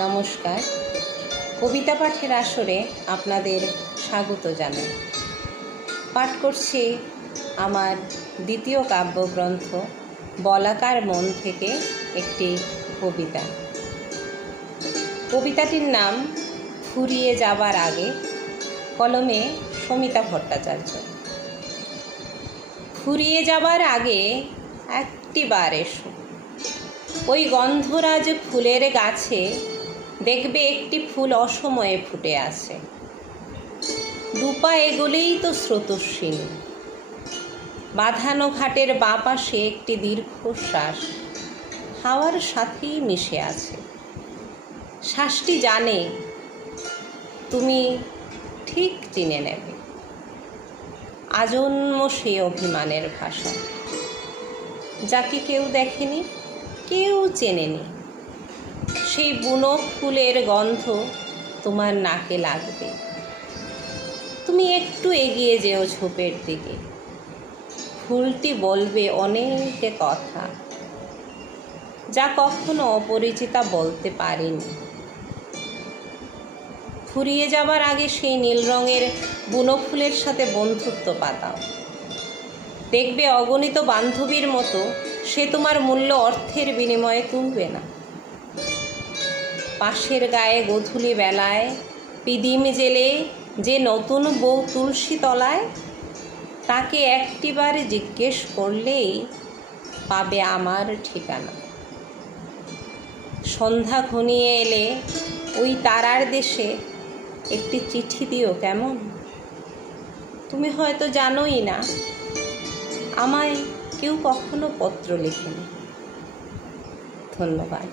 নমস্কার। কবিতা পাঠের আসরে আপনাদের স্বাগত জানাই। পাঠ করছি আমার দ্বিতীয় কাব্যগ্রন্থ বলাকার মন থেকে একটি কবিতা। কবিতাটির নাম ফুরিয়ে যাবার আগে, কলমে সমিতা ভট্টাচার্য। ফুরিয়ে যাবার আগে একটিবার এসো, ওই গন্ধরাজ ফুলের গাছে দেখবে একটি ফুল অসময়ে ফুটে আছে। দুপা এগোলেই তো স্রোতস্বিনী, বাঁধানো ঘাটের বাঁ পাশে একটি দীর্ঘশ্বাস হাওয়ার সাথেই মিশে আছে। শ্বাসটি জানে তুমি ঠিক চিনে নেবে, আজন্ম সেই অভিমানের ভাষা, যাকে কেউ দেখেনি, কেউ চেনেনি। সেই বুনো ফুলের গন্ধ তোমার নাকে লাগবে। তুমি একটু এগিয়ে যেও ঝোপের দিকে, ফুলটি বলবে অনেক কথা, যা কখনো অপরিচিতা বলতে পারেনি। ফুরিয়ে যাবার আগে সেই নীল রঙের বুনো ফুলের সাথে বন্ধুত্ব পাতাও। দেখবে অগণিত বান্ধবীর মতো সে তোমার মূল্য অর্থের বিনিময়ে তুলবে না। পাশের গায়ে গোধূলি বেলায় পিদিম জেলে যে নতুন বউ তুলসী তলায়, তাকে একটিবার জিজ্ঞেস করলেই পাবে আমার ঠিকানা। সন্ধ্যা ঘনিয়ে এলে ওই তারার দেশে একটি চিঠি দিও কেমন। তুমি হয়তো জানোই না, আমায় কেউ কখনো পত্র লেখেনি। ধন্যবাদ।